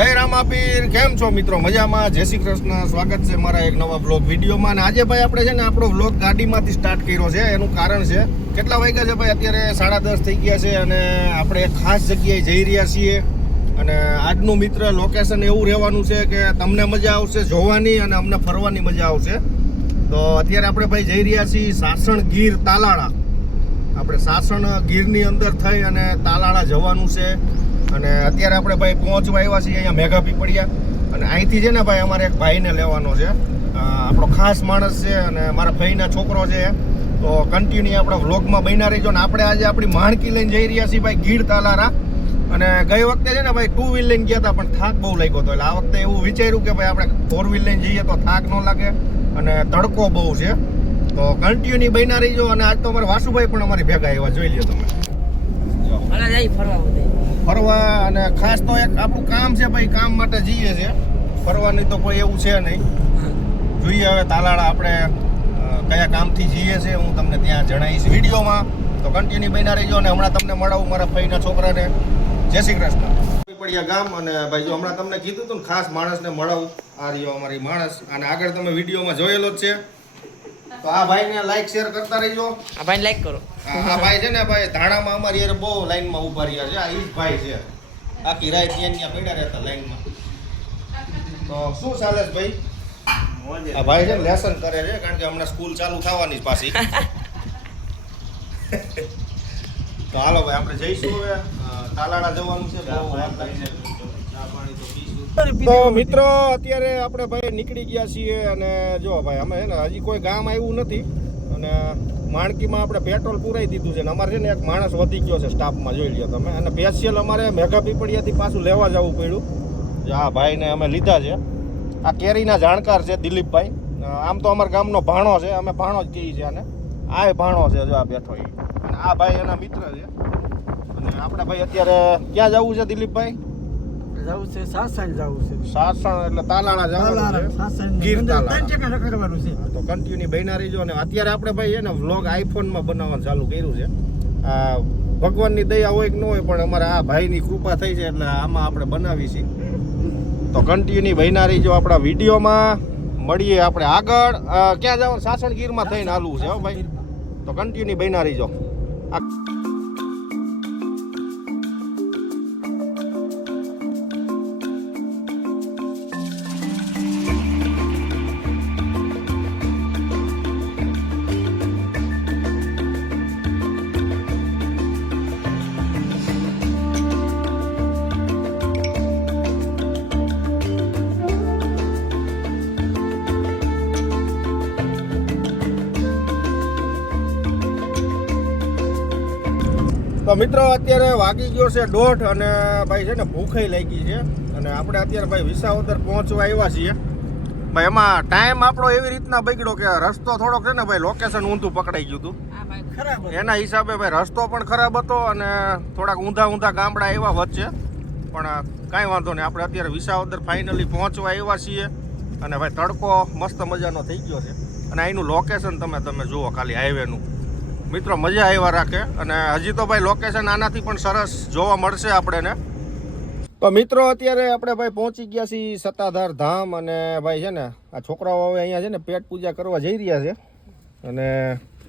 જય રામાપીર, કેમ છો મિત્રો? મજામાં? જય શ્રી કૃષ્ણ. સ્વાગત છે મારા એક નવા બ્લોગ વિડીયોમાં. અને આજે ભાઈ આપણે છે ને આપણો બ્લોગ ગાડીમાંથી સ્ટાર્ટ કર્યો છે. એનું કારણ છે, કેટલા વાગ્યા છે ભાઈ? અત્યારે 10:30 થઈ ગયા છે અને આપણે એક ખાસ જગ્યાએ જઈ રહ્યા છીએ. અને આજનું મિત્ર લોકેશન એવું રહેવાનું છે કે તમને મજા આવશે જોવાની અને અમને ફરવાની મજા આવશે. તો અત્યારે આપણે ભાઈ જઈ રહ્યા છીએ સાસણ ગીર તાલાળા. આપણે સાસણ ગીરની અંદર થઈ અને તાલાળા જવાનું છે. અને અત્યારે આપણે ભાઈ પહોંચવા આવ્યા છીએ અહીંયા મેઘા પીપળિયા. અને અહીંથી છે ને ભાઈ અમારે એક ભાઈને લેવાનો છે. આપણો ખાસ માણસ છે અને મારા ભાઈના છોકરો છે. તો કન્ટિન્યુ આપણા વ્લોગમાં બન્યા રહીજો. ને આપણે આજે આપણી માણકી લઈને જઈ રહ્યા છીએ ભાઈ ગીર તાલાળા. અને ગઈ વખતે છે ને ભાઈ 2 વ્હીલ લઈને ગયા હતા પણ થાક બહુ લાગ્યો હતો. એટલે આ વખતે એવું વિચાર્યું કે ભાઈ આપણે 4 વ્હીલ લઈને જઈએ તો થાક ન લાગે અને તડકો બહુ છે. તો કન્ટિન્યુ બન્યા રહીજો. અને આજ તો અમારે વાસુભાઈ પણ અમારી ભેગા આવ્યા, જોઈ લ્યો તમે. ફરવા અને ખાસ તો એક આપણું કામ છે ભાઈ, કામ માટે જઈએ છે. ફરવાની તો કોઈ એવું છે નહીં. જોઈએ હવે તાલાળા આપણે કયા કામથી જઈએ છે હું તમને ત્યાં જણાવીશ વિડીયોમાં. તો કન્ટિન્યુ બન્યા રહીજો. અને હમણાં તમને મળાવું મારા ભાઈના છોકરાને. જય શ્રી કૃષ્ણ. પીપળિયા ગામ. અને ભાઈ જો હમણાં તમને કીધું હતું ને ખાસ માણસને મળાવું. આ રહ્યો અમારી માણસ. અને આગળ તમે વિડીયોમાં જોયેલો જ છે. તો આ ભાઈને લાઈક શેર કરતા રહીજો. આ ભાઈને લાઈક કરો. આ ભાઈ છે ને ભાઈ ધાણામાં અમારી યાર બહુ લાઈનમાં ઉભા રહ્યા છે. આ ઈ જ ભાઈ છે. આખી રાત ત્યાં પડ્યા રહેતા લાઈનમાં. તો શું ચાલે છે ભાઈ? આ ભાઈ છે ને લેસન કરે છે, કારણ કે હમણાં સ્કૂલ ચાલુ થવાની પાછી. તો હાલો ભાઈ આપણે જઈશું હવે. તાલાળા જવાનું છે. તો મિત્રો અત્યારે આપણે ભાઈ નીકળી ગયા છીએ. અને જો ભાઈ અમે છે ને હજી કોઈ ગામ આવ્યું નથી. અને માણકીમાં આપણે પેટ્રોલ પુરાઈ દીધું છે. ને અમારે છે ને એક માણસ વધી ગયો છે સ્ટાફમાં, જોઈ લ્યો તમે. અને સ્પેશિયલ અમારે મેઘા પીપળિયાથી પાછું લેવા જવું પડ્યું. આ ભાઈને અમે લીધા છે. આ કેરીના જાણકાર છે દિલીપભાઈ. આમ તો અમારા ગામનો ભાણો છે, અમે ભાણો જ કહીએ છીએ આને. આ ભાણો છે, જો આ બેઠો એ. અને આ ભાઈ એના મિત્ર છે. અને આપણે ભાઈ અત્યારે ક્યાં જવું છે દિલીપભાઈ? જવું છે સાસણ, જવું છે સાસણ એટલે તાલાળા જવાનું છે. ગીર તાલાળા. છે. તો કન્ટિન્યુ બન્યા રહીજો. અને અત્યારે આપણે ભાઈ છે ને વ્લોગ આઈફોનમાં બનાવવાનું ચાલુ કર્યું છે. આ ભગવાનની દયા હોય કે ન હોય, પણ અમારા આ ભાઈની કૃપા થઈ છે એટલે આમાં આપણે બનાવી છીએ. તો કન્ટિન્યુ બન્યા રહીજો આપણા વિડીયોમાં. મળીએ આપણે આગળ. ક્યાં જવાનું? સાસણ ગીરમાં થઈને હાલવું છે હો ભાઈ. તો કન્ટિન્યુ બન્યા રહીજો. તો મિત્રો અત્યારે વાગી ગયો છે 1:30. અને ભાઈ છે ને ભૂખે લાગી છે. અને આપણે અત્યારે ભાઈ વિસાવદર પહોંચવા આવ્યા છીએ. ભાઈ એમાં ટાઈમ આપણો એવી રીતના બગડ્યો કે રસ્તો થોડોક છે ને ભાઈ લોકેશન ઊંધું પકડાઈ ગયું હતું. એના હિસાબે ભાઈ રસ્તો પણ ખરાબ હતો અને થોડાક ઊંધા ગામડા એવા વચ્ચે. પણ કાંઈ વાંધો નહીં, આપણે અત્યારે વિસાવદર ફાઇનલી પહોંચવા આવ્યા છીએ. અને ભાઈ તડકો મસ્ત મજાનો થઈ ગયો છે. અને અહીંનું લોકેશન તમે જુઓ ખાલી હાઈવેનું. મિત્રો મજા આવ્યા રાખે. અને હજી તો ભાઈ લોકેશન આનાથી પણ સરસ જોવા મળશે આપણને. તો મિત્રો અત્યારે આપણે ભાઈ પહોંચી ગયા છીએ સત્તાધાર ધામ. અને ભાઈ છે ને આ છોકરાઓ હવે અહીંયા છે ને પેટ પૂજા કરવા જઈ રહ્યા છે. અને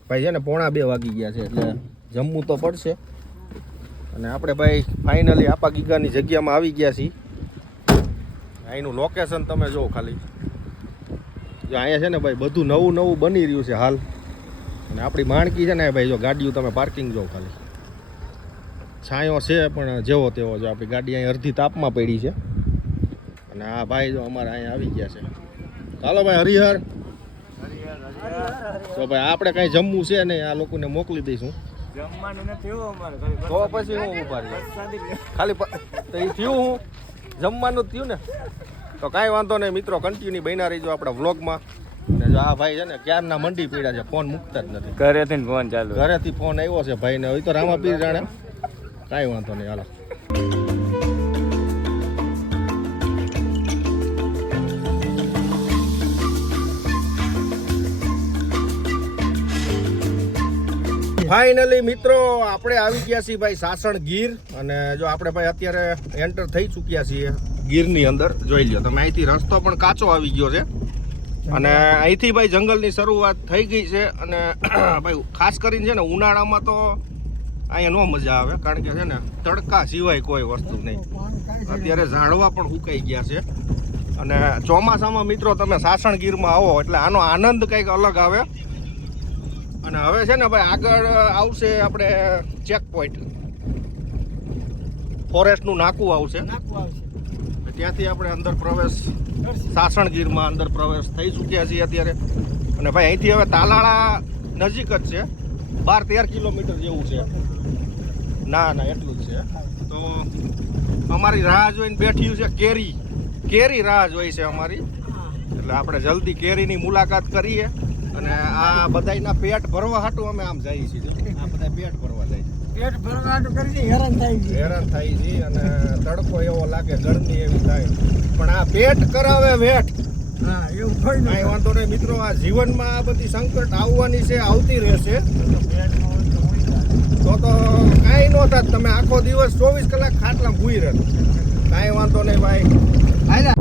ભાઈ છે ને 1:45 વાગી ગયા છે એટલે જમવું તો પડશે. અને આપણે ભાઈ ફાઇનલી આપા ગીગાની જગ્યામાં આવી ગયા છીએ. અહીંનું લોકેશન તમે જુઓ ખાલી. જો અહીંયા છે ને ભાઈ બધું નવું બની રહ્યું છે હાલ. અને આપણી માણકી છે ને ભાઈ જો ગાડીઓ તમે પાર્કિંગ જો ખાલી. છાંયો છે પણ જેવો તેવો. જો આપણી ગાડી અહીં અડધી તાપમાં પડી છે. અને આ ભાઈ જો અમારે અહીંયા આવી ગયા છે. ચાલો ભાઈ હરિહર. તો ભાઈ આપણે કાંઈ જમવું છે નહીં, આ લોકોને મોકલી દઈશું. જમવાનું નથી અમારે. તો પછી હું ઉભા રહ્યો ખાલી તો એ થયું હું જમવાનું જ થયું ને. તો કાંઈ વાંધો નહીં મિત્રો, કન્ટિન્યુ બન્યા રહીજો આપણા વ્લોગમાં. અને જો આ ભાઈ છે ને ક્યારના મંડી પીડ્યા છે, ફોન મૂકતા જ નથી. ઘરેથી ફોન ચાલુ, ઘરેથી ફોન આવ્યો છે ભાઈને. હવે તો રામાપીર જાણે. કાંઈ વાંધો નહીં, હાલો. ફાઇનલી મિત્રો આપણે આવી ગયા છીએ ભાઈ સાસણ ગીર. અને જો આપણે ભાઈ અત્યારે એન્ટર થઈ ચૂક્યા છીએ. ગીરની અંદર જોઈ લ્યો તમે. અહીંથી રસ્તો પણ કાચો આવી ગયો છે અને અહીંથી ભાઈ જંગલની શરૂઆત થઈ ગઈ છે. અને ભાઈ ખાસ કરીને છે ને ઉનાળામાં તો અહીંયા ન મજા આવે, કારણ કે છે ને તડકા સિવાય કોઈ વસ્તુ નહીં. અત્યારે ઝાડવા પણ સુકાઈ ગયા છે. અને ચોમાસામાં મિત્રો તમે સાસણગીરમાં આવો એટલે આનો આનંદ કંઈક અલગ આવે. અને હવે છે ને ભાઈ આગળ આવશે આપણે ચેક પોઈન્ટ, ફોરેસ્ટનું નાકું આવશે. ત્યાંથી આપણે અંદર પ્રવેશ, સાસણગીરમાં અંદર પ્રવેશ થઈ ચૂક્યા છીએ અત્યારે. અને ભાઈ અહીંથી હવે તાલાળા નજીક જ છે, 12-13 કિલોમીટર જેવું છે. ના એટલું જ છે. તો અમારી રાહ જોઈને બેઠ્યું છે કેરી રાહ જોઈ છે અમારી. એટલે આપણે જલ્દી કેરીની મુલાકાત કરીએ. અને આ બધાયના પેટ ભરવા હાટું અમે આમ જઈએ છીએ. આ બધા પેટ ભરવા જાય છે. પેટ ભરવાનું કરી હેરાન થાય છે અને તડકો એવો લાગે, ગરમી એવી થાય, પણ આ પેટ કરાવે વેઠ. હા, એવું કોઈ કાંઈ વાંધો નહીં મિત્રો. આ જીવનમાં આ બધી સંકટ આવવાની છે, આવતી રહેશે. તો કાંઈ ન થાત, તમે આખો દિવસ 24 કલાક ખાટલા ભૂઈ રહે, કાંઈ વાંધો નહીં ભાઈ. હાલા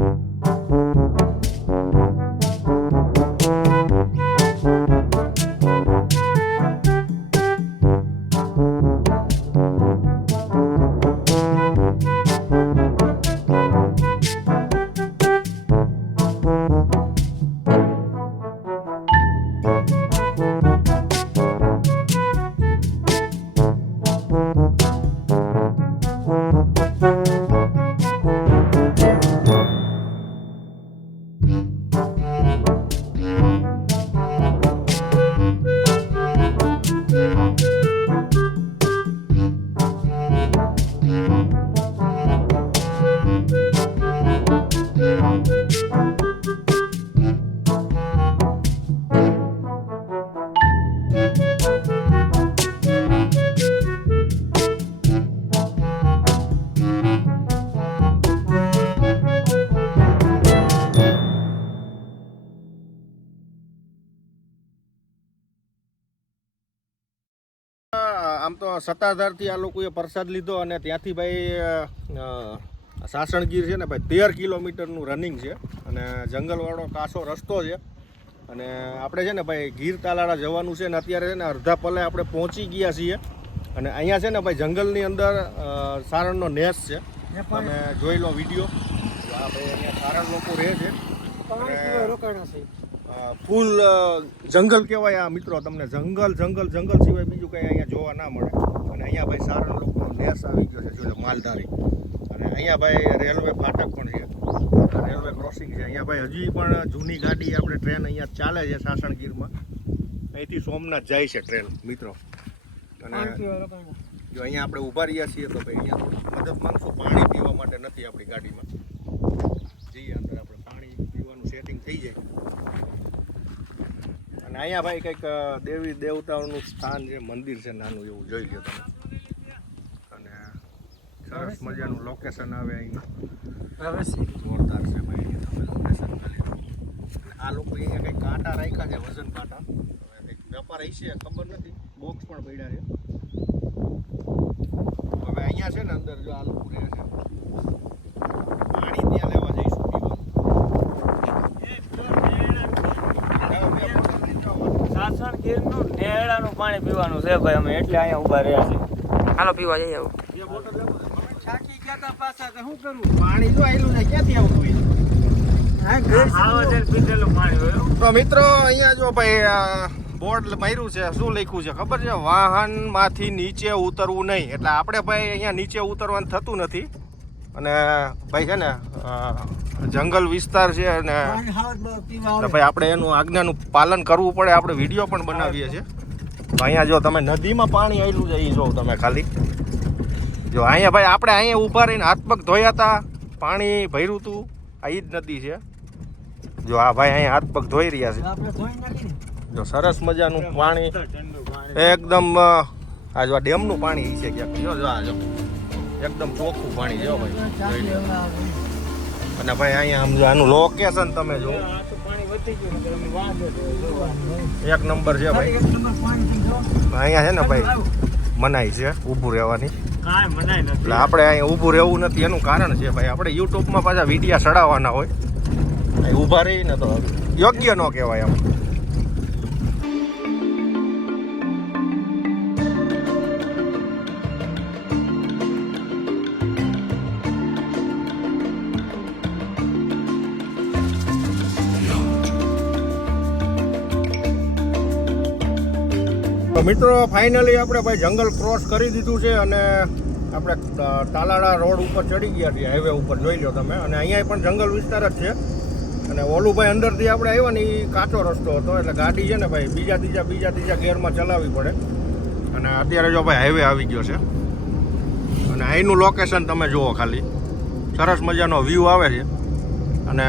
આમ તો સત્તાધારથી આ લોકોએ પ્રસાદ લીધો અને ત્યાંથી ભાઈ સાસણગીર છે ને ભાઈ 13 કિલોમીટરનું રનિંગ છે. અને જંગલવાળો કાસો રસ્તો છે. અને આપણે છે ને ભાઈ ગીર તાલાળા જવાનું છે. ને અત્યારે છે ને અડધા પલે આપણે પહોંચી ગયા છીએ. અને અહીંયા છે ને ભાઈ જંગલની અંદર સારણનો નેસ છે, તમે જોઈ લો વિડીયો. આ ભાઈ અહીંયા સારણ લોકો રહે છે. ફૂલ જંગલ કહેવાય આ મિત્રો. તમને જંગલ સિવાય બીજું કંઈ અહીંયા જોવા ના મળે. અને અહીંયા ભાઈ સારણ લોકોનો નેસ આવી ગયો છે, જોઈ લો, માલધારી. અને અહીંયા ભાઈ રેલવે ફાટક પણ છે, રેલવે ક્રોસિંગ છે. અહીંયા ભાઈ હજી પણ જૂની ગાડી આપણે ટ્રેન અહીંયા ચાલે છે સાસણગીરમાં. અહીંથી સોમનાથ જાય છે ટ્રેન મિત્રો. અને જો અહીંયા આપણે ઊભા રહ્યા છીએ તો ભાઈ અહીંયા મદદ માંગશું. પાણી પીવા માટે નથી આપણી ગાડીમાં. જઈએ અંદર, આપણે પાણી પીવાનું સેટિંગ થઈ જાય. અને અહીંયા ભાઈ કંઈક દેવી દેવતાઓનું સ્થાન છે, મંદિર છે નાનું એવું, જોઈ લો તમે. અને સરસ મજાનું લોકેશન આવે અહીંયા, જોરદાર છે ભાઈ. તમે લોકેશન ખાલી આ લોકો અહીંયા કંઈક કાંટા રાખ્યા છે, વજન કાંટા. કંઈક વેપાર હશે ખબર નથી. બોક્સ પણ પડ્યા છે. હવે અહીંયા છે ને અંદર જો આ લોકો રહે છે, પાણી ત્યાં લેવા જઈશું પીવાનું. સાસણગીરનું નેહડાનું પાણી પીવાનું છે ભાઈ અમે, એટલે અહીંયા ઊભા રહ્યા છે. હાલો પીવા જઈએ. આવું થાકી ગયા તા પાછા તો શું કરું? પાણી જો આવેલું છે, ક્યાંથી આવતું હોય? પીધેલું પાણી હોય. તો મિત્રો અહીંયા જો ભાઈ બોર્ડ માર્યું છે. શું લખ્યું છે ખબર છે? વાહનમાંથી નીચે ઉતરવું નહીં. એટલે આપણે ભાઈ અહીંયા નીચે ઉતરવાનું થતું નથી. અને ભાઈ છે ને જંગલ વિસ્તાર છે અને ભાઈ આપણે એનું આજ્ઞાનું પાલન કરવું પડે. આપણે વિડીયો પણ બનાવીએ છીએ. તો અહીંયા જો તમે નદીમાં પાણી આવેલું છે, એ જો તમે ખાલી જો અહીંયા ભાઈ આપણે અહીંયા ઊભા રહીને હાથ પગ ધોયા હતા, પાણી ભર્યું હતું. આ ઈ જ નદી છે. જો આ ભાઈ અહીંયા હાથ પગ ધોઈ રહ્યા છે. જો સરસ મજાનું પાણી એકદમ. આ જો આ ડેમનું પાણી છે ક્યાંક. જો આ જો એકદમ ચોખ્ખું પાણી જો ભાઈ. અને ભાઈ અહીંયા આમ જો આનું લોકેશન તમે જો એક નંબર છે ભાઈ. અહીંયા છે ને ભાઈ મનાઈ છે ઊભું રહેવાની. કાંઈ મનાય નથી. એટલે આપણે અહીંયા ઊભું રહેવું નથી એનું કારણ છે ભાઈ આપણે યુટ્યુબમાં પાછા વિડીયા ચડાવવાના હોય અહીં ઊભા રહીને તો યોગ્ય ન કહેવાય આમ. તો મિત્રો ફાઇનલી આપણે ભાઈ જંગલ ક્રોસ કરી દીધું છે અને આપણે તાલાળા રોડ ઉપર ચડી ગયા છીએ હાઈવે ઉપર જોઈ લો તમે. અને અહીંયા પણ જંગલ વિસ્તાર જ છે અને ઓલું ભાઈ અંદરથી આપણે આવ્યા ને એ કાચો રસ્તો હતો એટલે ગાડી છે ને ભાઈ બીજા ત્રીજા ગેરમાં ચલાવવી પડે. અને અત્યારે જો ભાઈ હાઈવે આવી ગયો છે અને અહીંનું લોકેશન તમે જુઓ ખાલી સરસ મજાનો વ્યૂ આવે છે. અને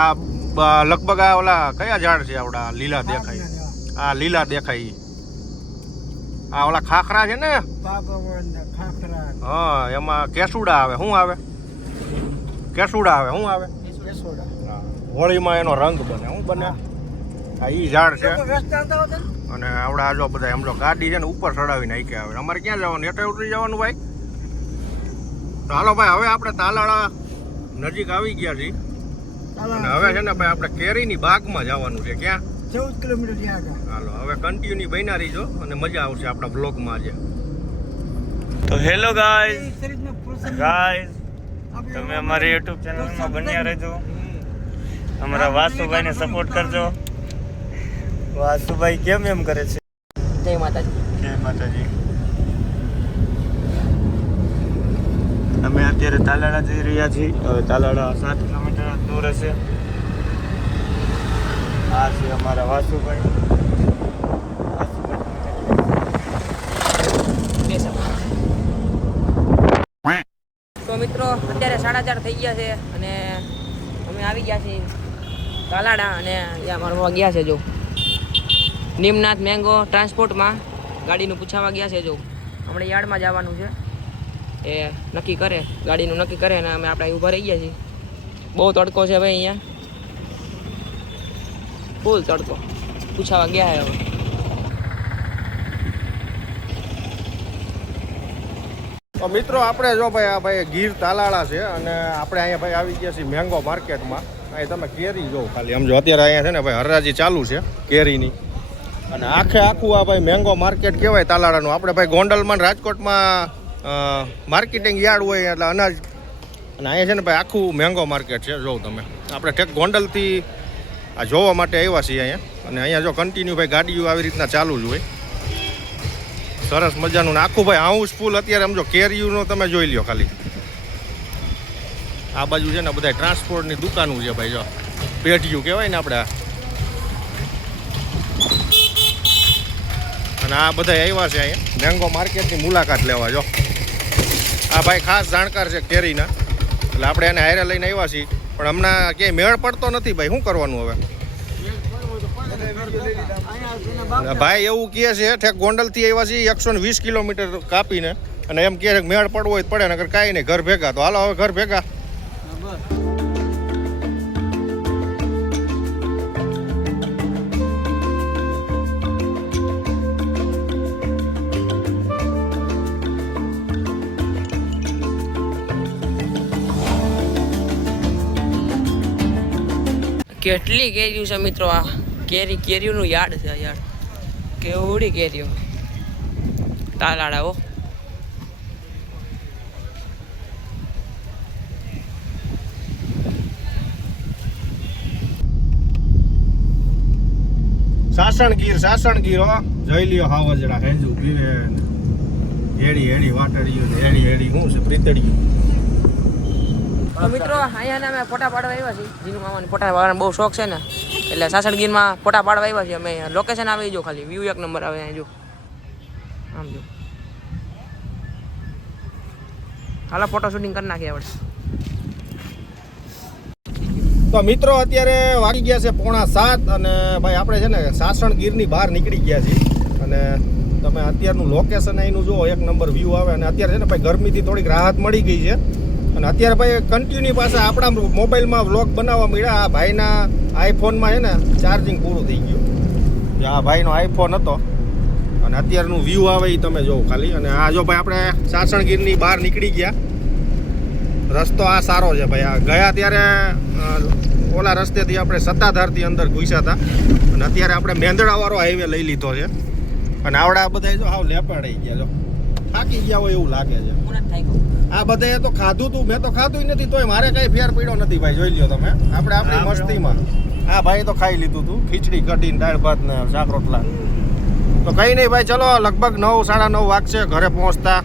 આ લગભગ આ ઓલા કયા ઝાડ છે આપણા લીલા દેખાય આ લીલા દેખાય આ ઓલા ખાખરા છે ને હા એમાં કેસુડા આવે શું આવે કેસુડા આવે શું આવે હોળીમાં એનો રંગ બને શું બને આ ઈ ઝાડ છે. અને આવડા આજો બધા એમ જો ગાડી છે ને ઉપર ચડાવીને આઈકે આવે. અમારે ક્યાં જવાનું હેઠે ઉતરી જવાનું ભાઈ. તો હાલો ભાઈ હવે આપણે તાલાળા નજીક આવી ગયા છીએ અને હવે છે ને ભાઈ આપણે કેરીની બાગમાં જવાનું છે. ક્યાં 14 કિલોમીટર આગળ. હાલો હવે કન્ટિન્યુ બન્યા રહીજો અને મજા આવશે આપણા બ્લોગમાં આજે. તો હેલો ગાઈઝ તમે અમારી યુટ્યુબ ચેનલમાં બન્યા રહેજો. અમારા વાસુભાઈને સપોર્ટ કરજો. વાસુભાઈ કેમ એમ કરે છે? જય માતાજી. જય માતાજી. અમે અત્યારે તાલાળા જઈ રહ્યા છીએ. હવે તાલાળા 7 કિલોમીટર દૂર હશે. આ છે અમારા વાસુભાઈ. તો મિત્રો અત્યારે 4:30 થઈ ગયા છે અને અમે આવી ગયા છીએ તાલાળા અને અહીંયા મારવા ગયા છે જો નિમનાથ મેંગો ટ્રાન્સપોર્ટમાં ગાડીનું પૂછાવા ગયા છે જો આપણે યાર્ડમાં જવાનું છે એ નક્કી કરે ગાડીનું નક્કી કરે અને અમે આપણે ઊભા રહી ગયા છીએ. બહુ તડકો છે ભાઈ અહીંયા ફૂલ તડકો પૂછાવા ગયા છે હવે. તો મિત્રો આપણે જો ભાઈ આ ભાઈ ગીર તાલાળા છે અને આપણે અહીંયા ભાઈ આવી ગયા છીએ મેંગો માર્કેટમાં. અહીં તમે કેરી જોવો ખાલી સમજો અત્યારે અહીંયા છે ને ભાઈ હરાજી ચાલુ છે કેરીની અને આખું આ ભાઈ મેંગો માર્કેટ કહેવાય તાલાળાનું. આપણે ભાઈ ગોંડલમાં રાજકોટમાં માર્કેટિંગ યાર્ડ હોય એટલે અનાજ અને અહીંયા છે ને ભાઈ આખું મેંગો માર્કેટ છે. જોવો તમે આપણે ઠેક ગોંડલથી આ જોવા માટે આવ્યા છીએ અહીંયા અને અહીંયા જો કન્ટિન્યુ ભાઈ ગાડીઓ આવી રીતના ચાલુ જ હોય સરસ મજાનું ને આખું ભાઈ હાઉસફુલ. અત્યારે સમજો કેરીઓનો તમે જોઈ લ્યો ખાલી આ બાજુ છે ને બધા ટ્રાન્સપોર્ટની દુકાનો છે ભાઈ જો પેઢીયું કહેવાય ને આપણે. અને આ બધા આવ્યા છે અહીંયા મેંગો માર્કેટની મુલાકાત લેવા જો. આ ભાઈ ખાસ જાણકાર છે કેરીના એટલે આપણે એને હારે લઈને આવ્યા છીએ પણ હમણાં ક્યાંય મેળ પડતો નથી ભાઈ. શું કરવાનું હવે? ભાઈ એવું કહે છે ઠેક ગોંડલથી આવ્યા છીએ 120 કિલોમીટર કાપીને અને એમ કહે છે કે મેળ પડવો હોય તો પડે નકર કાંઈ નહીં ઘર ભેગા. તો હાલો હવે ઘર ભેગા. કેટલી કેરીઓ છે મિત્રો આ કેરીઓનું યાર્ડ છે યાર કેવડી કેરીઓ તાલાળા હો. સાસણગીર હો જોઈ લ્યો હાવજડા હેજુ પીવે હેડી વાટડીયું હેડી શું છે પ્રીતડિયું. તો મિત્રો અહીંયા અમે ફોટા પાડવા આવ્યા છીએ. જીનુ મામાને ફોટા પાડવાનો બહુ શોખ છે ને એટલે સાસણગીરમાં ફોટા પાડવા આવ્યા છીએ અમે. લોકેશન આવી જો ખાલી વ્યૂ 1 નંબર આવે અહીંયા જો આમ જો. હાલો ફોટો શૂટિંગ કરી નાખીએ આપણે. તો મિત્રો અત્યારે વાગી ગયા છે 6:45 અને ભાઈ આપણે છે ને સાસણગીરની બહાર નીકળી ગયા છીએ અને તમે અત્યારનું લોકેશન અહીંનું જુઓ 1 નંબર વ્યૂ આવે. અને અત્યારે છે ને ભાઈ ગરમીથી થોડીક રાહત મળી ગઈ છે અને અત્યારે ભાઈ કન્ટિન્યુ પાછા આપણા મોબાઈલમાં વ્લોગ બનાવવા મળ્યા. આ ભાઈના આઈફોનમાં છે ને ચાર્જિંગ પૂરું થઈ ગયું. જે આ ભાઈનો આઈફોન હતો અને અત્યારનું વ્યૂ આવે એ તમે જોવો ખાલી. અને આ જો ભાઈ આપણે સાસણગીરની બહાર નીકળી ગયા. રસ્તો આ સારો છે ભાઈ. આ ગયા ત્યારે ઓલા રસ્તેથી આપણે સત્તાધારથી અંદર ઘૂસ્યા હતા અને અત્યારે આપણે મેંદડાવાળો હાઈવે લઈ લીધો છે. અને આવડા બધા જો હાવ લેપાડાઈ ગયા, જો થાકી ગયા હોય એવું લાગે છે. આ બધાએ તો ખાધું તું, મેં તો ખાધું નથી, તોય મારે કઈ ફેર પડ્યો નથી ભાઈ. જોઈ લ્યો તમે, આપણે આપણી મસ્તીમાં. આ ભાઈ તો ખાઈ લીધું તું, ખીચડી કઢીને દાળ ભાત ને શાક રોટલા. તો કઈ નહીં ભાઈ, ચલો લગભગ 9 સાડા 9 વાગશે ઘરે પહોંચતા.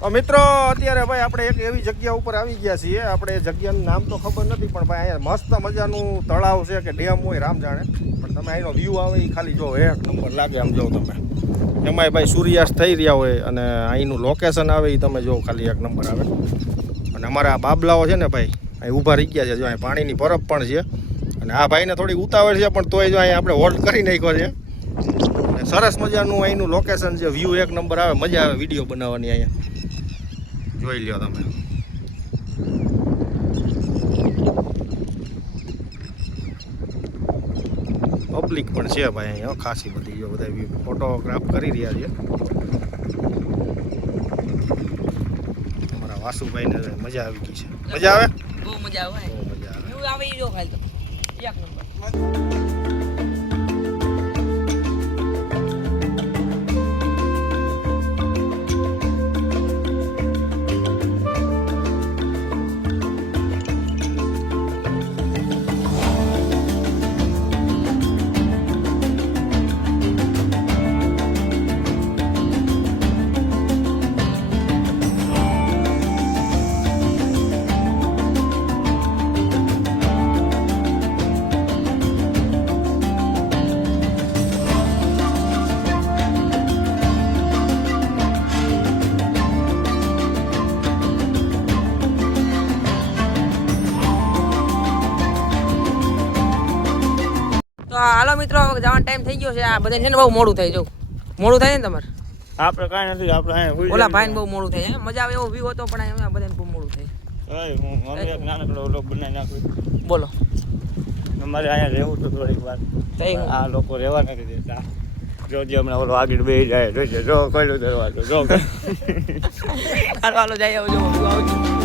તો મિત્રો અત્યારે ભાઈ આપણે એક એવી જગ્યા ઉપર આવી ગયા છીએ. આપણે એ જગ્યાનું નામ તો ખબર નથી, પણ ભાઈ અહીંયા મસ્ત મજાનું તળાવ છે કે ડેમ હોય રામ જાણે. પણ તમે અહીંનો વ્યૂ આવે એ ખાલી જો એક નંબર લાગે. આમ જો તમે એમાંય ભાઈ સૂર્યાસ્ત થઈ રહ્યા હોય અને અહીંનું લોકેશન આવે એ તમે જો ખાલી એક નંબર આવે. અને અમારા બાબલાઓ છે ને ભાઈ અહીં ઊભા રહી ગયા છે. જો અહીં પાણીની બરફ પણ છે. અને આ ભાઈને થોડી ઉતાવળ છે, પણ તોય જો અહીં આપણે હોલ્ડ કરી નાખ્યો છે. સરસ મજાનું અહીંનું લોકેશન છે, વ્યૂ એક નંબર આવે, મજા આવે વિડીયો બનાવવાની. અહીંયા જોઈ લ્યો તમે. પબ્લિક પણ છે ભાઈ અહીંયા ખાસી બધી. જો બધા ફોટોગ્રાફ કરી રહ્યા છે. અમારા વાસુભાઈને મજા આવી ગઈ છે. મજા આવે, બહુ મજા આવે. બહુ મજા આવે. એવું આવે ઈ જો ખાલી તો એક નંબર. તો હાલો મિત્રો, જવાનો ટાઈમ થઈ ગયો છે. આ બધાને છે ને બહુ મોડું થઈ જવું. મોડું થાય ને તમારે? આપણે કાંઈ નથી, આપણે અહીંયા હુઈ ઓલા ભાઈને બહુ મોડું થાય છે. મજા આવે એવો વ્યૂ હતો, પણ અહીંયા બધાને બહુ મોડું થાય. હું અમે એક નાનકડો વ્લોગ બનાવી નાખું. બોલો. અમારે અહીંયા રહેવું તો થોડીક વાર. તઈ હું. આ લોકો રહેવા નથી દેતા. જોજે હમણાં ઓલો આગળ બેસી જાય, જોજે જો કોઈલું દરવાજો જો. હાલો જાય, આવજો.